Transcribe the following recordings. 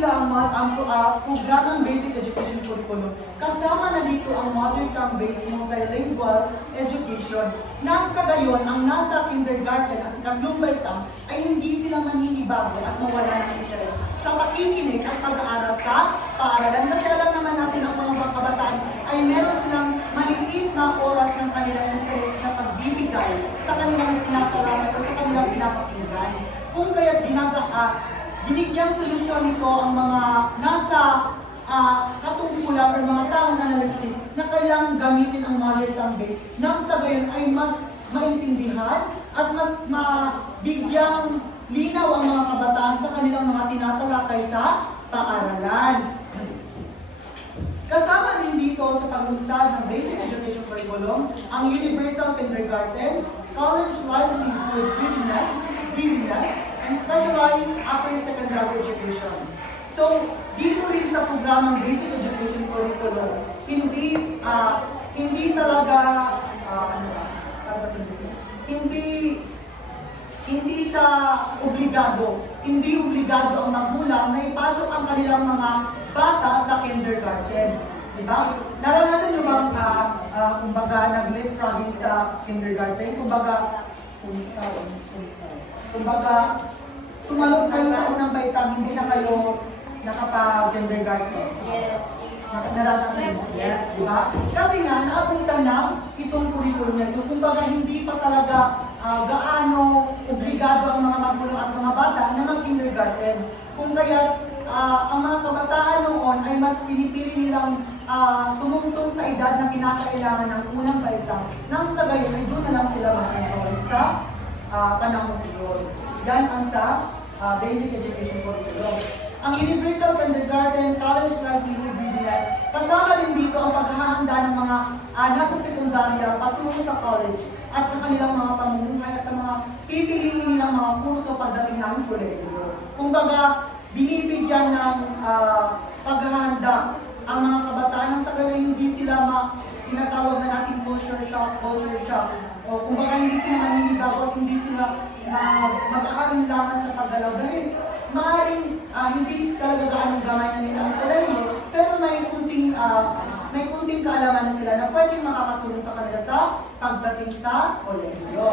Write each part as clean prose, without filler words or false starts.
nila ang programang Basic Education Curriculum. Kasama na dito ang Mother Tongue-based multilingual education. Nang sa gayon, ang nasa kindergarten at ikatlong baitang ay hindi sila maninibago at mawala ng interes sa pakikinig at pag-aaral sa paaralan. Kasi alam naman natin ang mga kabataan ay meron silang maliit na oras ng kanilang interes na pagbibigay sa kanilang pinapalaman o sa kanilang pinapakinggan. Kung kaya't binigyang solusyon nito ang mga nasa katungkulan o mga taong nanaliksik na kailangang gamitin ang mother tongue base nang sa gayon ay mas maintindihan at mas mabigyang linaw ang mga kabataan sa kanilang mga tinatalakay sa paaralan. Kasama din dito sa paglunsad ng Basic Education Curriculum ang Universal Kindergarten, College Livelihood Readiness, and Specialized Upper Secondary Education. So, dito rin sa programang Basic Education Curriculum, hindi talaga, hindi siya obligado. Hindi obligado ang magulang na ipasok ang kanilang mga bata sa kindergarten. Diba? Naranasan nyo bang, kumbaga, nag-leapfrogging sa kindergarten? Kumbaga, tumalog kayo sa unang baitang, hindi na kayo nakapag-kindergarten. Yes. Naranasan mo? Yes. Diba? Kasi nga, naabutan ng itong curriculum na ito. Kumbaga, hindi pa talaga gaano obligado ang mga magulang at mga bata na mag-kindergarten. Kung kaya, ang mga kabataan noon ay mas pinipili nilang tumungtong sa edad na kinakailangan ng unang baitang. Nang sa gayon, ay doon na lang sila mag-enroll sa panahon yun. Yan ang sa Basic Education Curriculum. Ang Universal Kindergarten, College Livelihood Readiness, kasama din dito ang paghahanda ng mga nasa sekundarya patungo sa college at sa kanilang mga pamumuhay at sa mga pipiliin nilang mga kurso pagdating ng kolehiyo. Kumbaga, binibigyan ng paghahanda ang mga kabataan nang sa kanila hindi sila tinatawag na natin culture shock. O kumbaga hindi sila maninibago at hindi sila mag-aalinlangan sa paggalaw. Dahil maaaring hindi talaga gaanong gamay na nila ang kolehiyo, pero may kunting kaalaman na sila na pwedeng makakatulong sa kanila sa pagdating sa kolehiyo.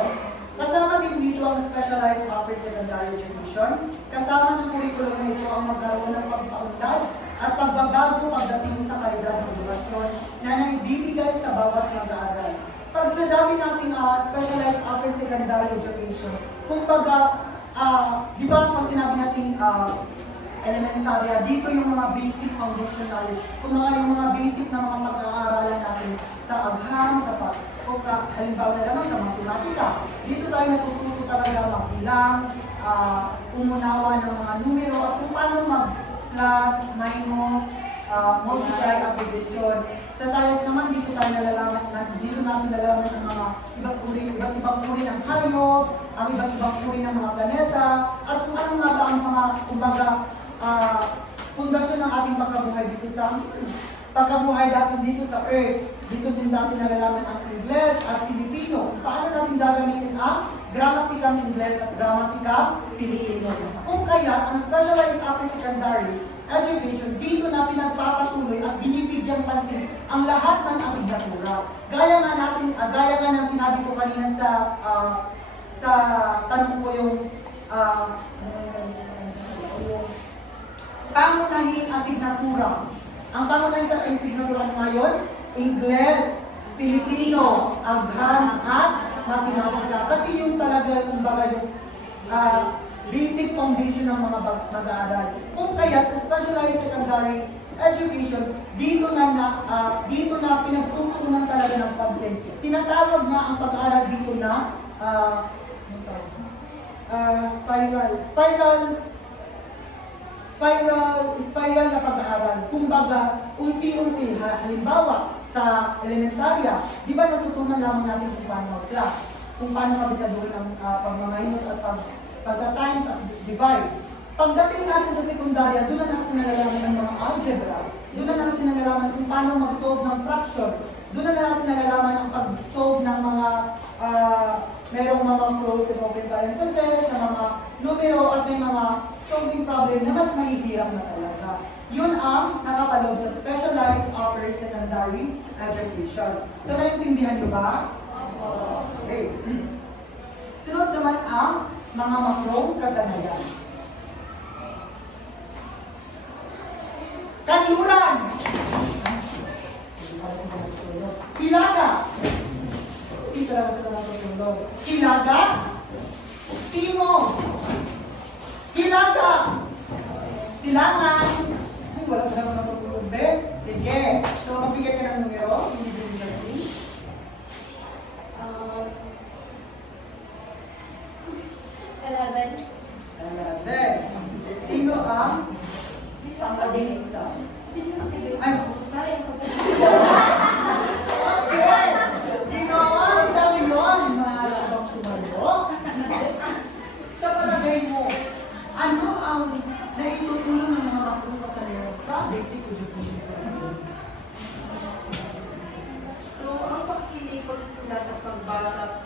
Kasama din dito ang Specialized Upper Secondary Education. Kasama ng curriculum na ito ang magkaroon ng pagpaunlad at pagbabago pagdating sa kalidad ng edukasyon na naibibigay sa bawat mag-aaral. Pag sinabi natin Specialized Upper Secondary Education, kumbaga, di ba pag sinabi natin elementarya, dito yung mga basic foundation knowledge, kumbaga yung mga basic na mga pag-aaralan natin sa agham, sa halimbawa na naman sa matematika. Dito tayo natututo talaga magbilang, umunawa ng mga numero at kung paano mag-plus, minus, multiply, at division. Sa science naman, dito natin nalalaman ang mga iba't ibang uri ng hayop, ang iba't ibang uri ng mga planeta, at kung ano nga ba ang mga, kumbaga, pundasyon ng ating pagkabuhay dito sa pagkabuhay natin dito sa Earth. Dito din natin nalalaman ang Ingles at Filipino. Paano natin gagamitin ang gramatikang Ingles at gramatikang Filipino? Kung kaya, ang Specialized Upper Secondary Education, dito na pinagpapatuloy at binibigyan pansin ang lahat ng asignatura. Gaya nga ng sinabi ko kanina sa tanong ko yung pangunahing asignatura. Ang pangunahing asignatura ngayon, Ingles, Filipino, agham, at matematika. Kasi yung talaga, kumbaga yung basic foundation ng mga mag-aaral. Kung kaya sa Specialized Secondary Education, dito na pinagtutuunan talaga ng pansin. Tinatawag nga ang pag-aaral dito na spiral na pag-aaral. Kumbaga, unti-unti, halimbawa, sa elementarya, di ba natutunan lamang natin kung paano mag-class, kung paano mabisaduhin ang pag-minus at pag-times at divide. Pagdating natin sa sekundarya, doon na natin nalalaman ng mga algebra, doon na natin nalalaman kung paano mag-solve ng fraction, doon na natin nalalaman ang pag-solve ng mga merong mga closed and open parentheses, ng mga numero at may mga solving problem na mas mahihirap na talaga. Yun ang nakapaloob sa specialized upper secondary education. So, naintindihan niyo ba? Okay. Sunod naman ang mga makrong kasanayan. Kanluran! Hilaga! Dito lang sa natutulog. Hilaga! Timog! Hilaga! Silangan! Ay, wala sa naman natutulog, be. Sige. So, magbigay ka ng numero. Hindi din siya si. 11. 11. Sino ang pang-labing isa? Ay, Sorry, ako okay! Sino ang dami yun? Mahalabang sumalo. Sa palagay mo, ano ang naitutulong ng mga makrong kasanayan sa basic education? So, ang pakikinig, pagsusulat at pagbasa,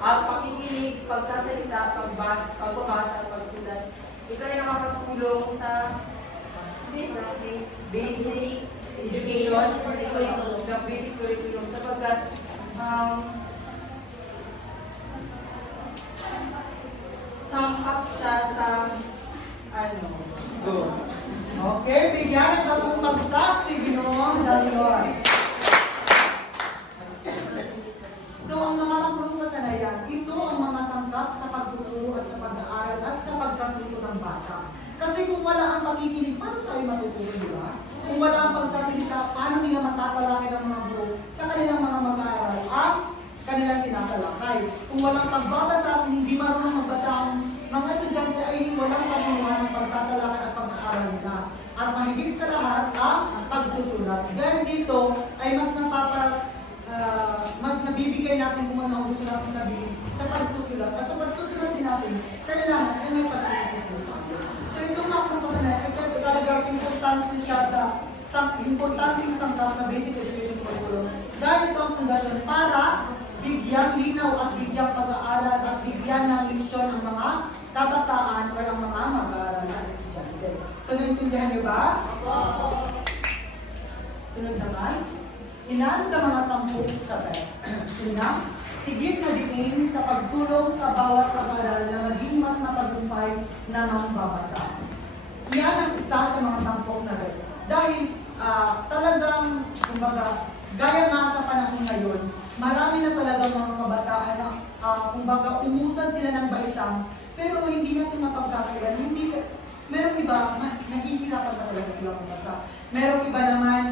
at pakikinig, pagsasalita, pagbabasa at pagsulat, ito ay nakakatulong sa basic education, sa basic curriculum, sapagkat sangkap siya sa Good. Okay, bigyan ng tatong pagsak si Ginoong Dalyon. So, ang mga makrong kasanayan, ito ang mga sangkap sa pagtuturo at sa pag-aaral at sa pagkatuto ng bata. Kasi kung wala ang pakikinig, paano tayo matututo, di ba? Kung wala ang pagsasalita, paano nila matatalakay ng mga guro sa kanilang mga mag-aaral ang kanilang tinatalakay? Kung walang pagbabasa, kung hindi marunong magbasa ang mga estudyante ay walang pagmumuhan ng pagtatalakay at pag-aaral nila. At mahigit sa lahat ang pagsusulat. Dahil dito ay mas nabibigay natin kung ano ang gusto natin sabihin sa pagsusulat. At sa pagsusulat din natin, kailangan ay may pag-iisip. So itong makrong kasanayan ay talagang importante siya sa importanteng sangkap sa basic education curriculum. Dahil ito ang pundasyon para bigyang linaw at bigyang pag-aaral at bigyan ng leksyon ang mga kabataan o ang mga mag-aaral na estudyante. So naintindihan niyo ba? Sunod naman, ilan sa mga tampok sa pet. Una, higit na diin sa pagtulong sa bawat pag-aaral na maging mas matagumpay na mambabasa. Iyan ang isa sa mga tampok na pet. Dahil talagang, kumbaga, gaya nga sa panahon ngayon, marami na talagang mga kabataan na, kumbaga, umusad sila ng baitang, pero hindi natin mapagkakailan. Merong iba, nahihirapan na talaga sila magbasa. Merong iba naman,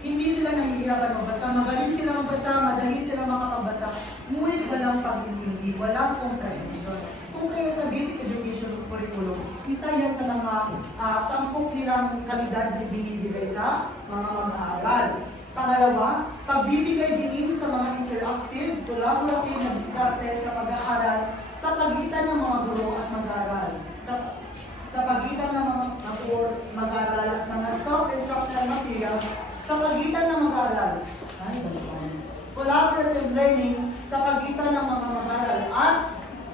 hindi sila nahihirapan magbasa. Magaling sila magbasa, madali sila makakabasa. Ngunit walang pag-intindi, walang comprehension. Kung kaya sa basic education curriculum, isa yan sa mga tampok nilang kalidad na binibigay sa mga mag-aaral. Pangalawa, pagbibigay din sa mga interactive, collaborative na diskarte sa pag-aaral sa pagitan ng mga guro at mag-aaral. Sa pagitan ng mga mag-aaral at mga self-instructional materials sa pagitan ng mag-aaral. Collaborative learning sa pagitan ng mga mag-aaral at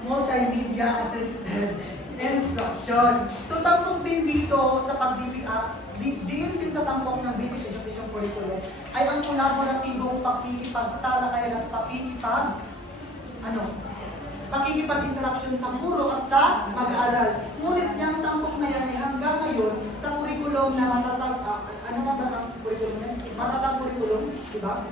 multimedia assisted instruction. So tampok din dito sa din sa tampok ng basic education curriculum ay ang kolaboratibong pakikipagtalakayan at pakikipag-interaction sa guro at sa mag-aaral. Ngunit yung tampok na yan ay hanggang ngayon sa curriculum na matatag, matatag curriculum, di ba?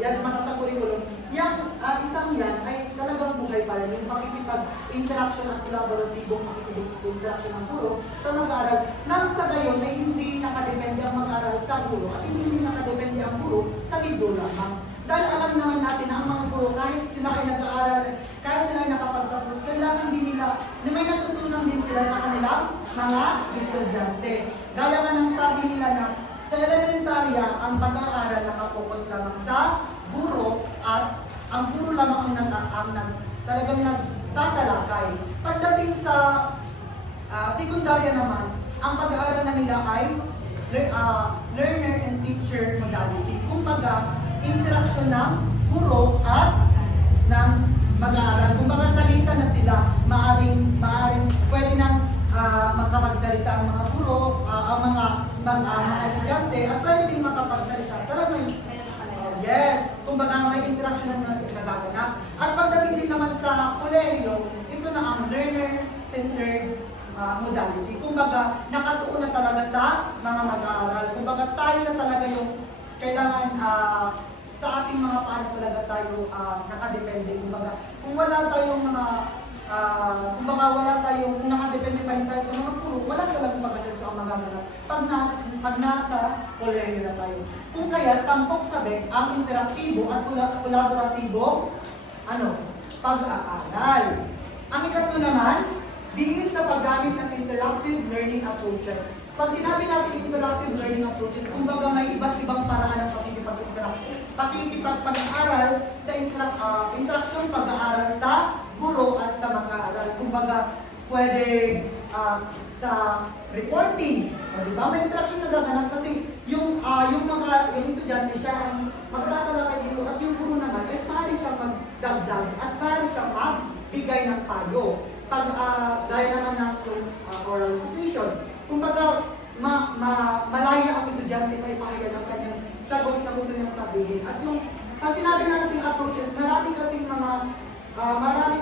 Yes, matatag curriculum. Yung isang yan ay talagang buhay pa rin. Yung pakikipag-interaction at kolaboratibong pakikipag-interaction ng guro sa mag-aaral. Nang sa gayon ay hindi nakadepende ang mag-aaral sa guro at hindi nakadepende ang guro sa libro lamang. Dahil alam naman natin na ang mga guro, kahit sila ay nag-aaral, kahit sila ay nakapagtapos, kailangan din nila na may natutunan din sila sa kanilang mga estudyante. Gaya nga ng sabi nila na sa elementarya, ang pag-aaral nakapokus lamang sa guro at ang guro lamang talagang nagtatalakay. Pagdating sa sekundarya naman, ang pag-aaral na nila ay learner and teacher modality. Kumbaga, interaction ng guro at ng mag-aaral. Kung baka salita na sila, maaring pwede nang makapagsalita ang mga guro, ang mga estudyante, at pwede din makapagsalita. Talagang yes, kumbaga may interaction na nagaganap. At pagdating din naman sa kolehiyo, ito na ang learner-centered modality. Kumbaga, nakatuon na talaga sa mga mag-aaral. Kumbaga, tayo na talaga yung kailangan sa ating mga paano talaga tayo nakadepende. Kumbaga, kung wala tayong mga kumbaga wala tayong, kung nakadepende pa rin tayo sa mga guro, wala talagang mag-asenso ang mag-aaral. Pag nasa kolehiyo na tayo. Kung kaya, tampok sabi, ang interaktibo at kolaboratibo, pag-aaral. Ang ikatlo naman, diin sa paggamit ng interactive learning approaches. Pag sinabi natin interactive learning approaches, kumbaga may iba't ibang paraan ng pakikipag-aral sa interaction pag-aaral sa guro at sa mag-aaral. Kumbaga, pwede sa reporting. Di ba? May interaction na gaganap kasi yung estudyante siya ang magtatalakay dito at yung guro naman ay pari siya magdagdag at pari siya magbigay ng payo. Pag gaya naman ng oral situation. Kumbaga, malaya ang estudyante na ipahayag ang kanyang sagot na gusto niyang sabihin. At yung, pag sinabi natin approaches, maraming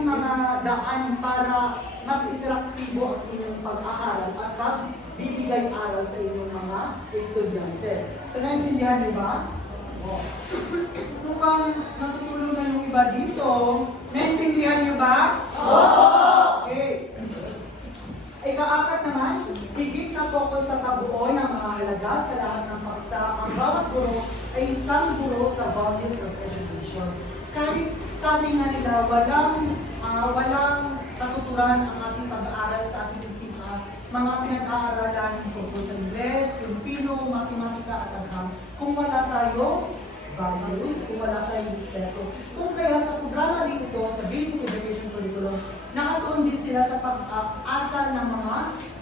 mga daan para mas interaktibo ang inyong pag-aaral at pagbibigay aral sa inyong mga estudyante. So, naintindihan niyo ba? Mukhang natutulong na yung iba dito. Naintindihan niyo ba? Oo! Okay. Ika-apat naman, higit na focus sa pagbuo ng mga halaga sa lahat ng paksa. Ang bawat guro ay isang guro sa values of education. Kahit sabi nga nila, walang katuturan ang ating pag-aaral sa ating isipan. Mga pinag-aaralan tungkol sa Ingles, Filipino, Matematika at Agham. Kung wala tayo values, kung wala tayong respeto. Kung kaya sa programa dito, sa Basic Education Curriculum, nakatuon din sila sa pag-asal ng mga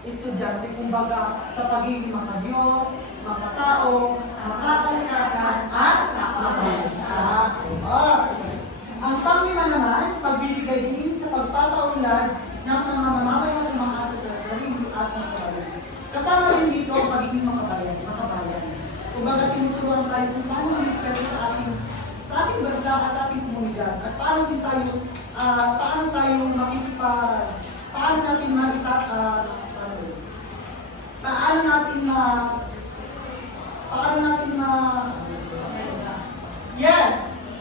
estudyante, kumbaga sa pagiging makadiyos, makatao, makakalikasan, at makabansa. Ang panglima naman, pagbibigay din sa pagpapaunlad ng mga mamamayang umaasa sa sarili at makabayan. Kasama rin dito ang pagiging makabayan. Kumbaga tinuturuan tayo kung paano respeto sa ating bansa at sa ating komunidad at paano natin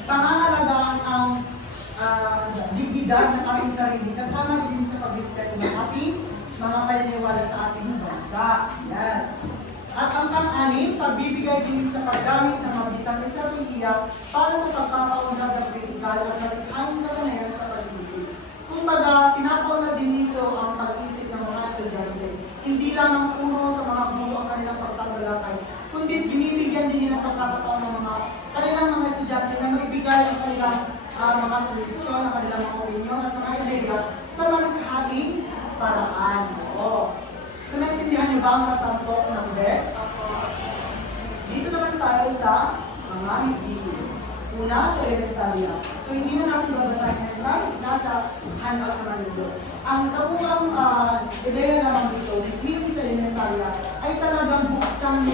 pangangalagaan ang dignidad ng ating sarili kasama din sa pag-respeto ng ating mga paniniwala sa ating bansa. Yes. At ang pang-anim, pagbibigay din sa paggamit ng mabisang estratehiya para sa pagpapaunlad ng kritikal at malikhaing kasanayan sa pag-isip. Kumbaga, pinapaunlad din dito ang pag-isip ng mga estudyante. Hindi lamang puro sa mga guro ang kanilang pagtatalakay, kundi binibigyan din nila pagkakataon ng mga kanilang mga estudyante na maibigay ang kanilang mga solusyon, ang kanilang mga opinion at mga ideya sa malikhaing paraan. So, naintindihan niyo ba ang sa tampok ng DEC? Dito naman tayo sa mga video. Una, sa elementarya. So, hindi na natin babasahin na tayo. Nasa handouts naman dito. Ang kabuang ideya naman dito, hindi sa elementarya, ay talagang buksan,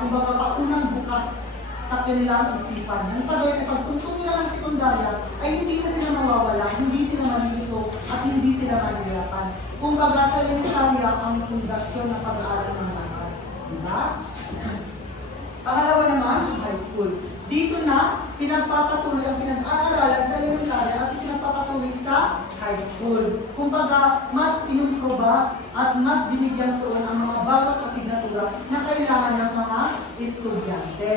kumbaga paunang bukas sa kanilang isipan. Nang sa gawin, pagtuntun nila ng sekundarya, ay hindi na sila mawawala, hindi sila malilito, at hindi sila mahihirapan. Kumbaga sa elementarya ang pundasyon ng pag-aaral ng lahat. Diba? Pangalawa naman, high school. Dito na, pinagpapatuloy ang pinag-aaralan sa elementarya at pinagpapatuloy sa high school. Kumbaga, mas pinumproba at mas binigyan tuon ang mga bawat asignatura na kailangan ng mga estudyante.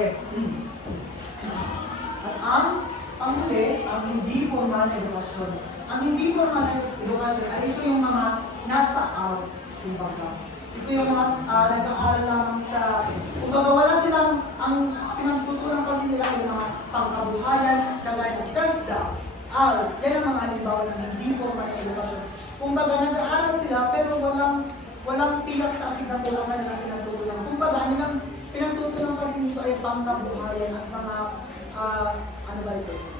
At ang panghuli, ang hindi formal na edukasyon. Ang hindi formal na edukasyon ay ito yung mga nasa ALS, kumbaga. Ito yung mga nag-aaral lamang sa, kumbaga wala silang, ang pinagtutunan kasi nila yung mga pangkabuhayan, kagaya ng TESDA, ALS, yan ang mga halimbawa ng hindi formal na edukasyon. Kumbaga nag-aaral sila pero walang tiyak na asignatura na nila pinagtutunan. Kumbaga nilang pinagtutunan kasi nito ay pangkabuhayan at mga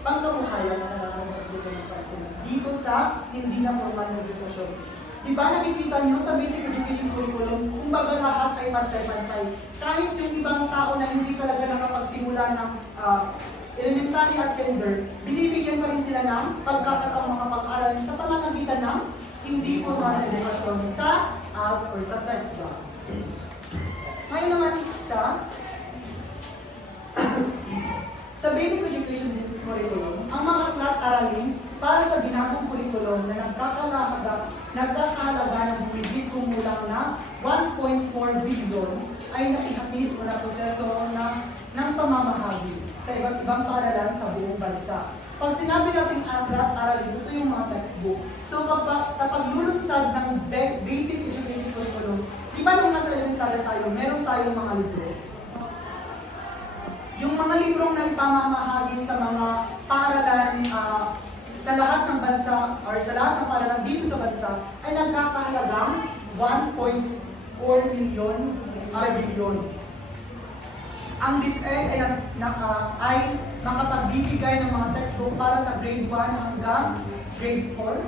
pangkabuhayan na nagtutunan pa sila dito sa hindi na formal na edukasyon. Di ba nakikita nyo sa basic education curriculum, kumbaga lahat ay pantay-pantay. Kahit yung ibang tao na hindi talaga nakapagsimula ng elementary at kinder, binibigyan pa rin sila ng pagkakataong makapag-aral sa pamamagitan ng hindi formal edukasyon sa ALS or sa TESDA. Ngayon naman sa basic education curriculum, ang mga aralin para sa binagong curriculum na nagkakahalaga ng bumibig kumulang na 1.4 billion ay naihatid o naproseso ng pamamahagi sa iba't ibang paaralan sa buong bansa. Pag sinabi natin aralin, ito yung mga textbook. So sa paglulunsad ng basic education curriculum, di ba nung nasa elementary tayo, meron tayong mga libro? Yung mga librong na ipamamahagi sa mga paaralan sa lahat ng bansa or sa lahat ng paaralan dito sa bansa ay nagkakahalagang 1.4 billion. Ang DepEd ay makapagbibigay ng mga textbook para sa grade 1 hanggang grade 4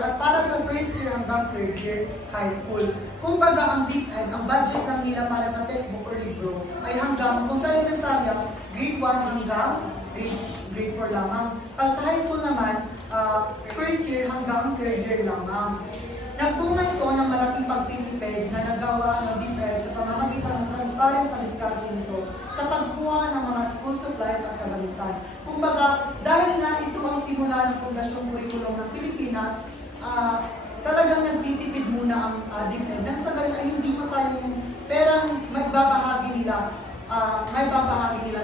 at para sa first year hanggang third year high school. Kumbaga ang DepEd, ang budget ng nila para sa textbook or libro ay hanggang, kung sa elementarya, grade 1 hanggang grade 4 lamang. Pag sa high school naman, first year hanggang third year lamang. Nagbunga ito ng malaking pagtitipid na nagawa ng DepEd sa pamamagitan ng transparent na diskarte nito sa pagkuha ng mga school supplies at kagamitan. Kumbaga, dahil na ito ang simula ng Pundasyong Kurikulum ng Pilipinas, talagang nagtitipid muna ang DepEd. Nang sa ganun ay hindi masayang yung perang may babahagi nila.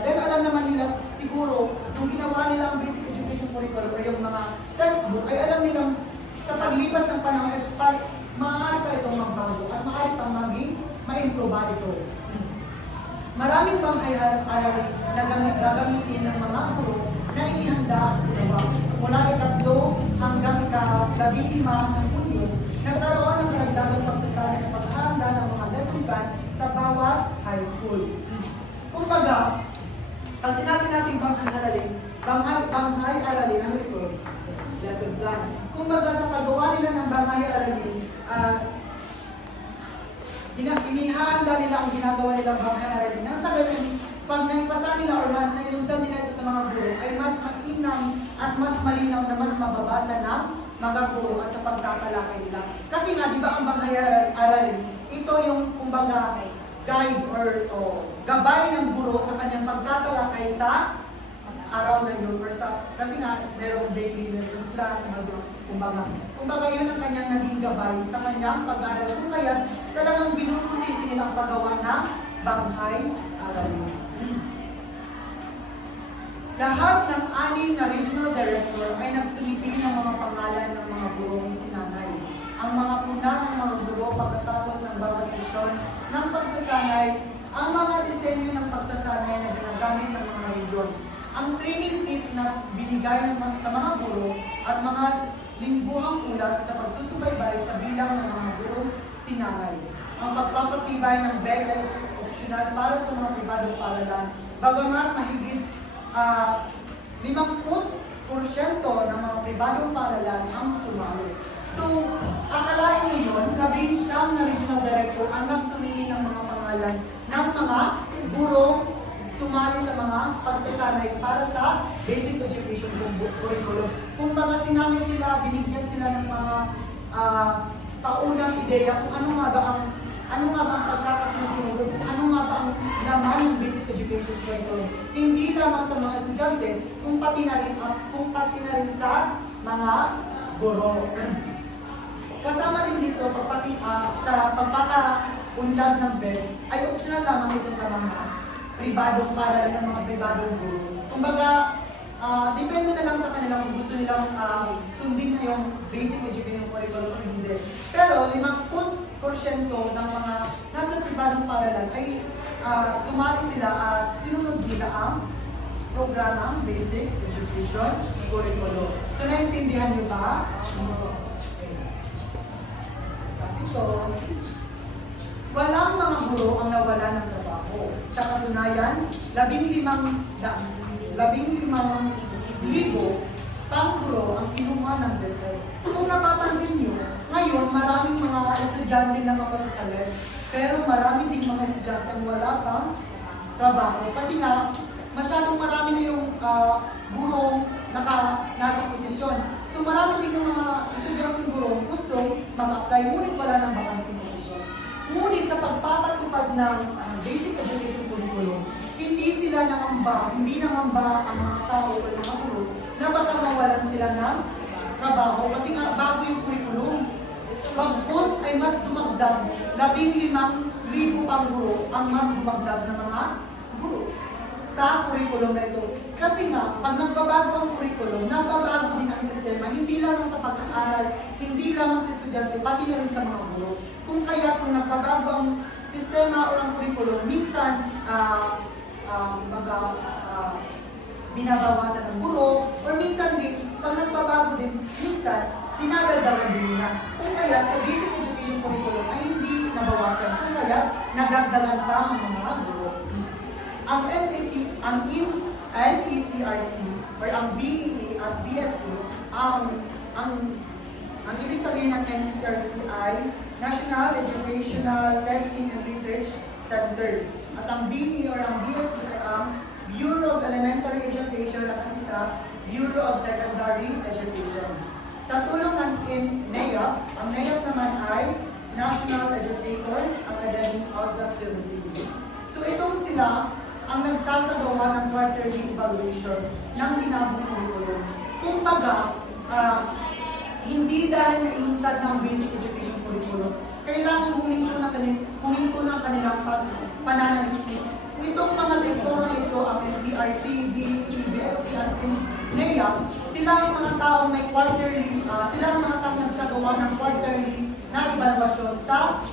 Dahil alam naman nila, siguro, nung ginawa nila ang basic education curriculum o yung mga textbook, ay alam nilang sa paglipas ng panahon, maaari pa itong magbago at maaari pang maging ma-improve ito. Maraming pang aralin na gagamitin ng mga guro na inihanda at ginawa. Mula ikatlo hanggang ika-15 ng Hunyo, nagkaroon ng karagdagang pagsasanay at paghahanda ng mga lesson plan sa bawat high school. Kumbaga, pag sinabi natin banghay aralin, ano ito? Lesson plan. Kumbaga sa paggawa nila ng banghay aralin, inihanda nila ang ginagawa nilang banghay aralin. Nang sa ganun, pag naipasa nila or mas nailungsad nila ito sa mga guro, ay mas mainam at mas malinaw na mas mababasa ng mga guro at sa pagtatalakay nila. Kasi nga, di ba ang banghay aralin, ito yung kumbaga guide or gabay ng guro sa kanyang pagtatalakay sa araw na yun or kasi nga merong daily lesson plan kumbaga yun ang kanyang naging gabay sa kanyang pag-aaral kung kaya talagang binubusisi nilang paggawa ng banghay aralin. Lahat ng 6 na regional director ay nagsumiti ng mga pangalan ng mga gurong sinanay. Ang mga puna ng mga guro pagkatapos ng bawat sesyon ng pagsasanay, ang mga disenyo ng pagsasanay na ginagamit ng mga region, ang training kit na binigay sa mga guro at mga lingguhang ulat sa pagsusubaybay sa bilang ng mga guro sinanay, ang pagpapatibay ng BEG ay optional para sa mga pribadong paaralan, bagamat mahigit 50% ng mga pribadong paaralan ang sumali. So, akalain mo yun, 19 na regional director ang nagsumili ng mga pangalan ng mga guro sumali sa mga pagsasanay para sa basic education curriculum. Kung mga sinabi sila, binigyan sila ng mga paunang ideya kung ano nga ba ang pagkakasunod, ano nga ba ang laman ng basic education curriculum. Hindi lamang sa mga estudyante, kung pati na rin sa mga guro. Kasama rin dito, sa pagpapakaunlad ng BED, ay optional lamang ito sa mga pribadong paaralan ng mga pribadong guro. Kumbaga, depende na lang sa kanila kung gusto nilang sundin na yung basic education curriculum o hindi. Pero 50% ng mga nasa pribadong paaralan ay sumali sila at sinunod nila ang programang basic education curriculum. So, naintindihan niyo ba? Ito, walang mga guro ang nawala ng trabaho. Sa katunayan, 15,000 pang guro ang kinuha ng DepEd. Kung napapansin niyo, Ngayon, maraming mga estudyante na kapasasalit, pero marami ding mga estudyante ang wala pang trabaho. Kasi nga, masyadong marami na yung gurong nasa posisyon. So marami din yung mga estudyante gurong gusto mag-apply, ngunit wala ng bakanting posisyon. Ngunit sa pagpapatupad ng basic education curriculum, hindi nangamba ang mga tao o mga guro na baka mawalan sila ng trabaho kasi nga bago yung curriculum. Pag-post ay mas dumagdag, 15,000 pang guro ang mas dumagdag na mga guro sa curriculum na ito. Kasi nga, pag nagbabago ang curriculum, nagbabago din ang sistema, hindi lang sa pag-aaral, hindi lang sa estudyante, pati na rin sa mga guro. Kung nagbabago ang sistema o ang curriculum, minsan, binabawasan ng guro, or minsan din, pag nagbabago din, minsan, dinadagdagan din niya. Kung kaya sa basic education curriculum ay hindi nabawasan, kung kaya nagdagdagan pa ang mga guro. Ang NETRC or ang BEE at BSE, ang ibig sabihin ng NETRC ay National Educational Testing and Research Center. At ang BEE or ang BSE ay ang Bureau of Elementary Education at ang isa, Bureau of Secondary Education. Sa tulong ng NEAP, ang NEAP naman ay National Educators Academy of the Philippines. So itong sila ang nagsasagawa ng quarterly evaluation ng binabong curriculum. Kung baga, hindi dahil nainsad ng basic education curriculum, kailangan huminto ng kanilang pananaliksik. Itong mga sektor na ito, ang NDRC, BSE, at NEAP, sila ang mga taong may quarterly, sila ang mga taong nagsagawa ng quarterly na evaluation sa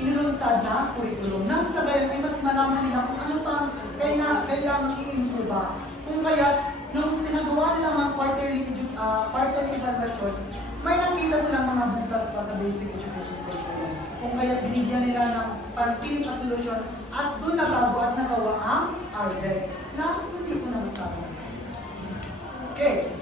inulunsad na curriculum. Nang sa gayon ay mas malaman nila kung ano pang kailangan i-improve. Kung kaya, nung sinagawa nila ang quarterly evaluation, may nakita silang mga bukas pa sa basic education curriculum. Kung kaya binigyan nila ng pansin at solusyon at doon nagago at nagawa ang RDEC na hindi ko na magkakaroon. Okay.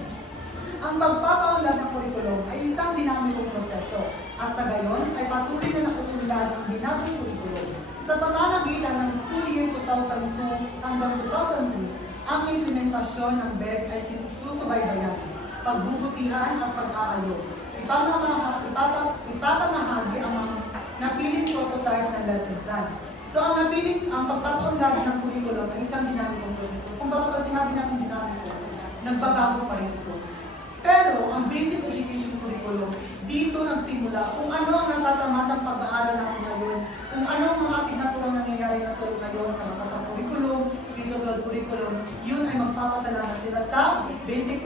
Ang pagpapaunlad ng curriculum ay isang dinamikong proseso at sa gayon ay patuloy na nakutunlad ang binagong curriculum. Sa pamamagitan ng school year 2002 hanggang 2003, ang implementasyon ng BEC ay susubaybayan, pagbubutihan at pag-aayos. Ipapamahagi ang mga napiling prototype ng lesson plan. So ang pagpapaunlad ng curriculum ay isang dinamikong proseso. Kung baga sinabi natin dinamiko, nagbabago pa rin ito. Pero ang basic education curriculum, dito nagsimula kung ano ang natatamasang pag-aaral natin ngayon, kung ano ang mga asignaturang nangyayari na tulad ngayon sa mga curriculum, individual curriculum, yun ay magpapasalamat sila sa basic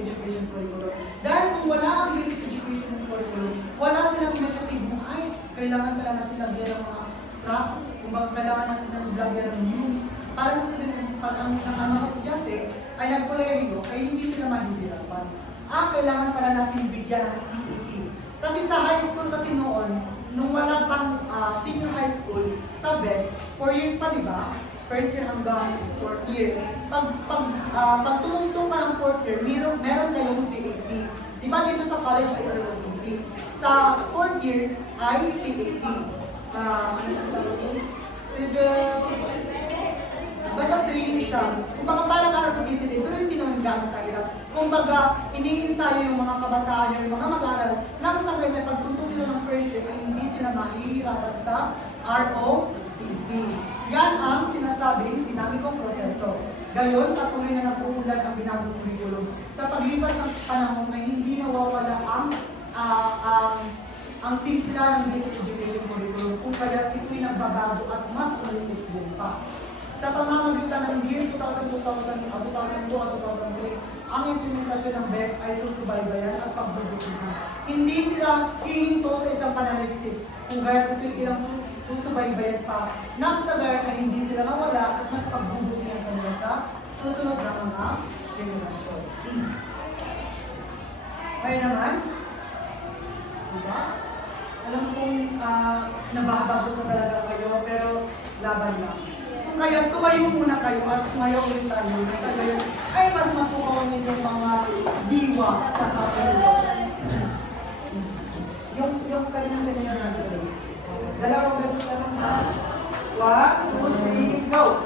education curriculum. Dahil kung wala ang basic education curriculum, wala silang initiative mo, ay, kailangan pala natin lagyan ng mga track, kung kailangan natin lagyan ng news, para mas pag ang mga estudyante ay nagkolehiyo, ay hindi sila mahihirapan. Kailangan pala natin bigyan ng CET. Kasi sa high school kasi noon, nung wala pang senior high school, sa BEC, 4 years pa, di ba? First year hanggang 4th year. Pag tumungtong ka ng 4th year, meron kayong CET. Di ba dito sa college ay ROTC? Sa 4th year ay CET. Basta training siya. Kumbaga parang ROTC din, pero hindi naman gano'ng kahirap. Kumbaga, iniinsayo yung mga kabataan, yung mga mag-aaral, nang sa may pagtutuloy nila ng first year ay hindi sila mahihirapan sa ROTC. Yan ang sinasabing dinamikong proseso. Gayon, patuloy na nagpuulan ang binagong curriculum. Sa paglipas ng panahon ay hindi nawawala ang timpla ng basic education curriculum kung kaya ito'y nagbabago at mas ulit-usbong pa. Sa pamamagitan ng year 2002 at 2003, ang implementasyon ng BEC ay susubaybayan at pagbubutihan. Hindi sila hihinto sa isang pananaliksik kung gaya ito'y ilang susubaybayan pa. Nang sa gaya ay hindi sila mawala at mas pagbubutihan pa nila sa susunod na mga generasyon. Kaya naman, diba? Alam kong nababago ko talaga kayo, pero laban lang. Kaya tumayo muna kayo at sumayo ulit tayo. Sa gayon ay mas mapukaw ninyong mga diwa sa kapatid. Dalawang beses na lang ha. 1, 2, 3, go!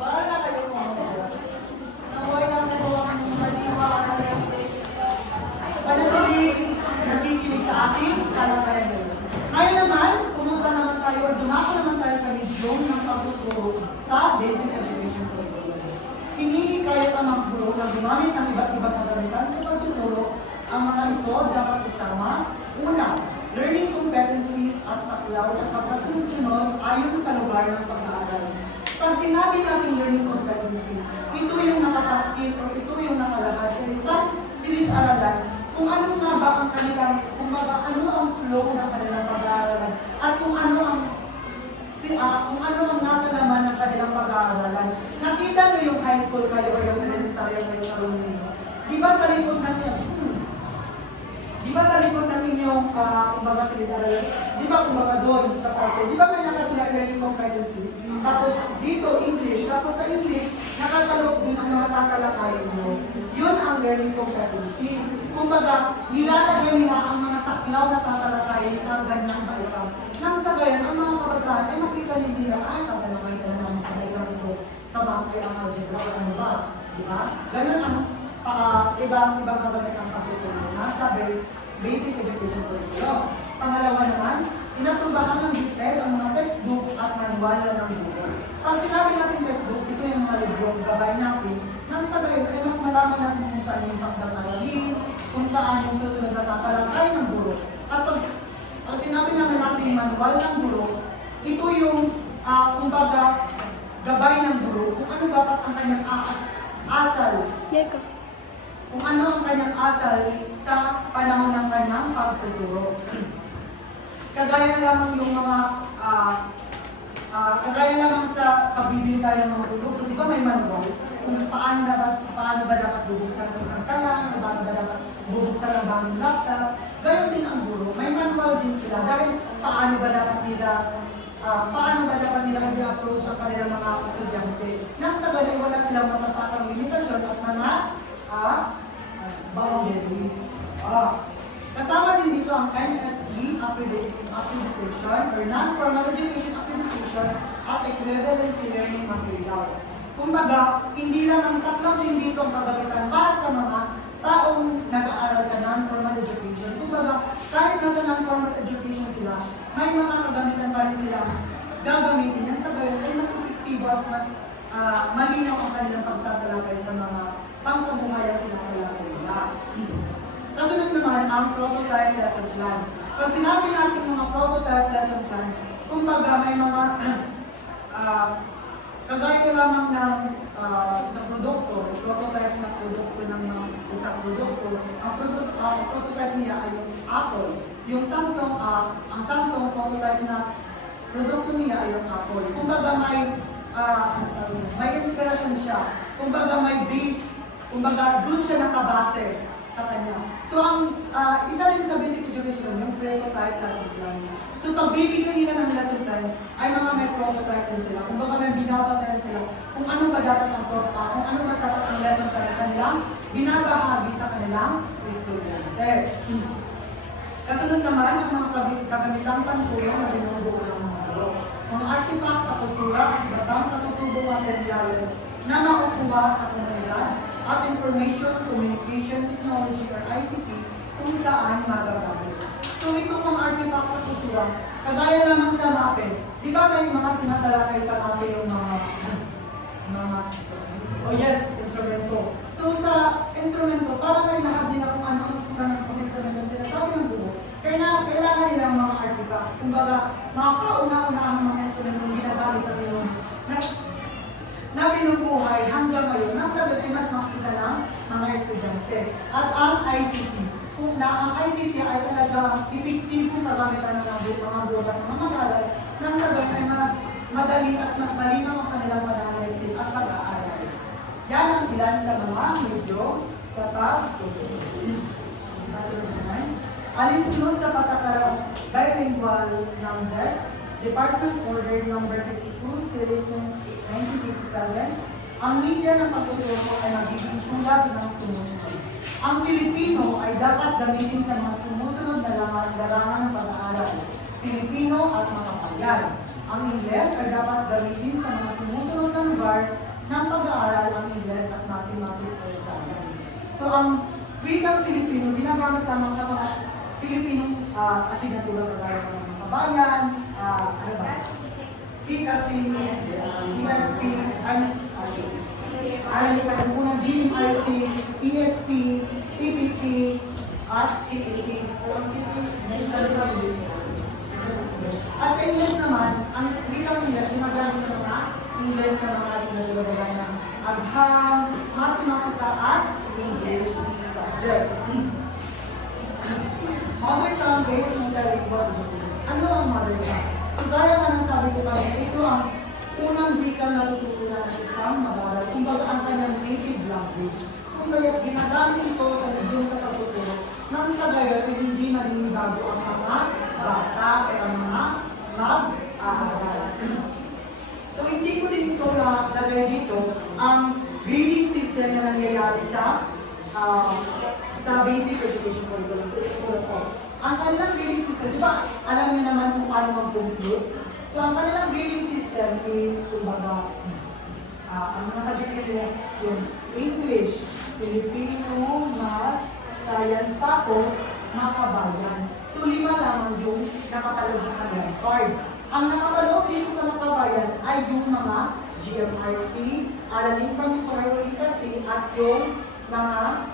Para na kayo mga naway na po ang maniwala. Panatilig, nakikinig sa ating talakayan. Ngayon naman, pumunta naman tayo o dumako naman tayo sa lesyong ng pagtuturo sa basic education curriculum. Hinihikayat ang mga guro na gumamit ng iba't ibang kagamitan sa pagtuturo. Ang mga ito dapat isama. Una, learning competencies at saklaw at pagkasunod-sunod ayon sa lugar ng pag-aaral. Pag sinabi natin learning competency, ito yung nakapaskil o ito yung nakalagay sa isang silid-aralan kung ano nga ba ang kanilang, kung ano ang flow ng kanilang pag-aaralan at kung ano ang nasa naman ng kanilang pag-aaralan. Nakita nyo yung high school kayo o yung elementary kayo sa room ninyo. Di ba sa likod natin, di ba sa likod ng inyong kumbaga silid-aralan, di ba kumbaga doon sa parte, di ba may nakasila learning competencies? Tapos dito English, tapos sa English, nakatalog din ang mga tatalakayin mo. Yun ang learning competencies. Kumbaga, nilalagay nila ang mga saklaw na tatalakayin sa ganyang baisa. Nang sa gayon, ang mga kabataan ay makita nila, ay, tatalakay ka naman sa baitang ito sa bangkay ang algebra o ano ba? Di ba? Ganun ang ibang kabataan ang pakitulong nasa basic education curriculum. Pangalawa naman, inaprubahan ng DepEd ang mga textbook at manual ng guro. Pag sinabi natin textbook, ito yung mga libro, gabay natin, nang sa gayon ay mas malaman natin kung saan yung pagdatalagin, kung saan yung susunod na tatalakay ng guro. At pag sinabi naman natin manual ng guro, ito yung, kumbaga, gabay ng guro, kung ano dapat ang kanyang asal. Kung ano ang kanyang asal sa panahon ng kanyang pagtuturo. Kagaya lamang yung mga, kagaya lamang sa pagbibili tayo ng mga produkto, di ba may manual? Kung paano ba dapat bubuksan ng isang talang, paano ba dapat bubuksan ng bagong laptop, gayon din ang guro. May manual din sila dahil paano ba dapat nila i-approach ang kanilang mga estudyante. Nang sa ganun, wala silang matapatang limitasyon at mga boundaries. Kasama din dito ang NFE accreditation or non-formal education accreditation at equivalency learning materials. Kumbaga, hindi lang ang saklaw din dito ang kagamitan para sa mga taong nag-aaral sa non-formal education. Kumbaga, kahit nasa non-formal education sila, may mga kagamitan pa rin sila gagamitin yan sa gayon ay mas epektibo at mas malinaw ang kanilang pagtatalakay sa mga pangkabuhayan tinatalakay nila. Kasunod naman ang prototype lesson plans. Pag sinabi natin mga prototype lesson plans, kumbaga may mga kagaya ko lamang ng sa produkto, prototype na produkto ng isang produkto, ang prototype niya ay yung Apple. Yung Samsung, ang Samsung prototype na produkto niya ay yung Apple. Kumbaga may inspiration siya. Kumbaga may base. Kumbaga doon siya nakabase sa kanya. So ang isa rin sa basic education, yung prototype lesson plans. So pag bibigyan nila ng lesson plans, ay mga may prototype din sila. Kumbaga may binabasahan sila kung ano ba dapat ang kung ano ba dapat ang lesson plan na kanilang binabahagi sa kanilang estudyante. Kasunod naman ang mga kagamitang pantulong na binubuo ng mga guro. Mga artifacts sa kultura at ibatang katutubong materials na makukuha sa komunidad at information, communication, technology, or ICT kung saan magagamit. So itong mga artifacts sa kultura, kagaya lamang sa MAPE, di ba may mga tinatalakay sa MAPE yung mga instrumento. So sa instrumento, para may lahat din kung ano ang susunod ng instrumento sinasabi ng guro, kailangan nilang mga artifacts. Kumbaga, mga kauna-unahang mga instrumento ginagamit ang yun na binubuhay hanggang ngayon. Nang sabi ay mas makita ng mga estudyante. At ang ICT, kung na ang ICT ay talagang epektibong kagamitan ng mga guro at mga mag-aaral, nang sabi ay mas madali at malinaw ang kanilang pag-aaral at pag-aaral. Yan ang ilan sa mga medyo sa pagtuturo. Kasunod naman, alinsunod sa patakarang bilingual ng DepEd, Department Order No. 52, Series 1987, ang media ng pagtuturo ay magiging tulad ng sumusunod. Ang Pilipino ay dapat gamitin sa mga sumusunod na larangan ng pag-aaral, Pilipino at makapagyan. Ang Ingles ay dapat gamitin sa mga sumusunod na lugar ng pag-aaral, ang Ingles at Mathematics or Science. So, ang wikang Filipino, ginagamit lamang sa mga Filipinong asignatura kagaya ng mga kabayan, ano ba? EKC, ESP, unang GMRC, ESP, EPT, at EPT. At sa English naman, ang wikang English, ginagamit sa mga English na mga asignatura kagaya ng agham, matematika, at English subject. Mother tongue based multilingual education. Ano ang mother tongue? So gaya nga ng sabi ko kanina, ito ang unang wikang natututunan ng isang mag-aaral. Kumbaga ang kanyang native language. Kung kaya ginagamit ito sa medium sa pagtuturo, nang sa gayon ay hindi naninibago ang mga bata o ang mga mag-aaral. So hindi ko rin ito nalagay dito ang grading system na nangyayari sa basic education curriculum. So ito po. Ang kanilang grading system, di ba alam niyo naman kung paano mag-compute? So ang kanilang grading system is, kumbaga, ang mga subject nila yung English, Filipino, Math, Science, tapos makabayan. So 5 lamang yung nakapaloob sa kanilang card. Ang nakapaloob dito sa makabayan ay yung mga GMRC, Aralin Pangiporoy kasi, at yung mga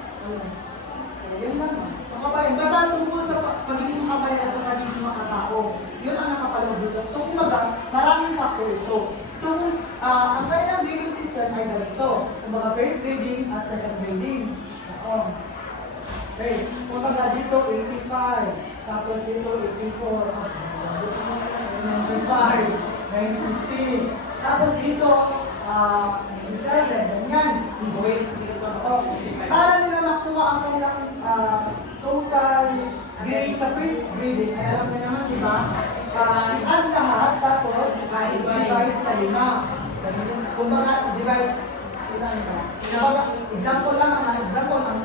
yun lang. Makabayan. Basta tungkol sa pagiging makabayan at sa pagiging makatao. Yun ang nakapaloob dito. So, kumbaga, maraming factor ito. So, ang kailang grading system ay ganito. Kumbaga, first grading at second grading. Okay. Kumbaga, dito 85. Tapos dito 84. 95. 96. Tapos dito, 97. Ganyan. Para nila makuha ang kanilang total grade sa first grading. Ay alam nyo naman, di ba? Ang lahat, tapos divide sa 5. Kumbaga, divide, ilan ba? Kumbaga, example lang, ang example, ang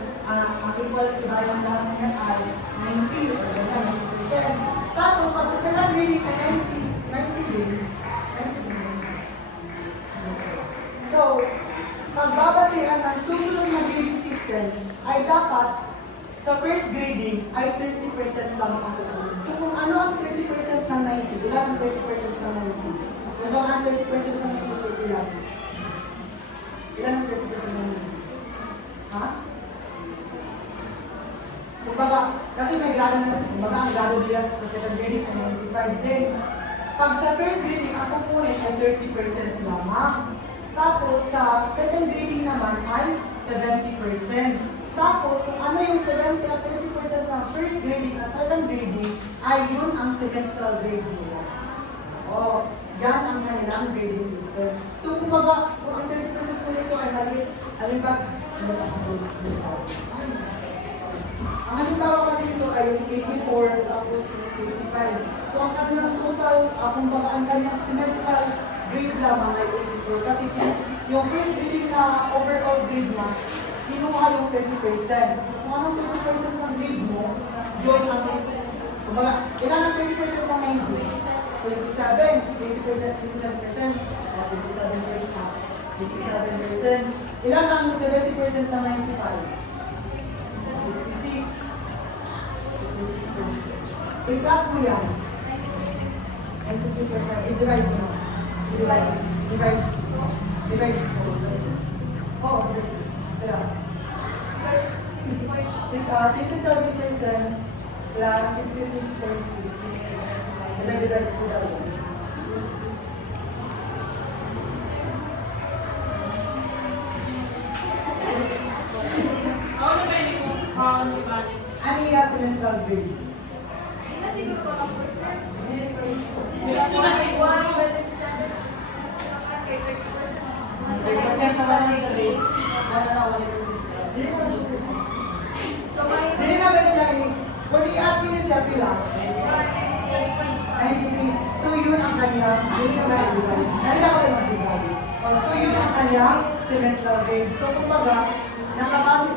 equals divide ng lahat niyan ay 90 or 90%. Tapos, pag sa second grading ay 90 din. So, pagbabasihan ng susunod na grading system ay dapat sa first grading ay 30% lang ang tutulong. So kung ano ang 30% ng 90, ilan ang 30% sa 90? Kung ang 30% ng 90, ilan? Ilan ang 30% ng 90? Ha? Kumbaga, kasi may grado na, kumbaga ang grado nila sa second grading ay 95 din. Pag sa first grading, ang kukunin ay 30% lamang. Tapos sa second grading naman ay 70%. Tapos kung ano yung 70 at 30% ng first grading at second grading, ay yun ang semestral grade nila. Yan ang kanilang grading system. So kumbaga, kung ang 30% po nito ay halimbawa, ang halimbawa kasi ito ay yung AC4 tapos 85. So ang kanilang total, kumbaga ang kanilang semestral grade lamang ay 84. Kasi yung first grading na overall grade na, kinuha yung 30%. So kung anong 30% ng grade mo, yun ang, kumbaga, ilan ang 30% ng 90? 27, 20%, 27%, 27%. Ilan ang 70% ng 95? 66. I-plus mo yan. 92%. I-divide mo. Divide. Oh, kaya. 57% plus 66.6. Divide po daw. Ano yung semestral grade? Siguro ko lang po, sir. Ano Sa 1, 27, 66, Percent naman ang grade. Wala na 1%. Dili na siya. So, may Dili na ba siya eh. Kung i-add mo niya siya pila, 93. So yun ang kanyang, yun ang maibigay. Dahil ako yung magbigay. So yun ang kanyang semester grade. So kumbaga, nakapasok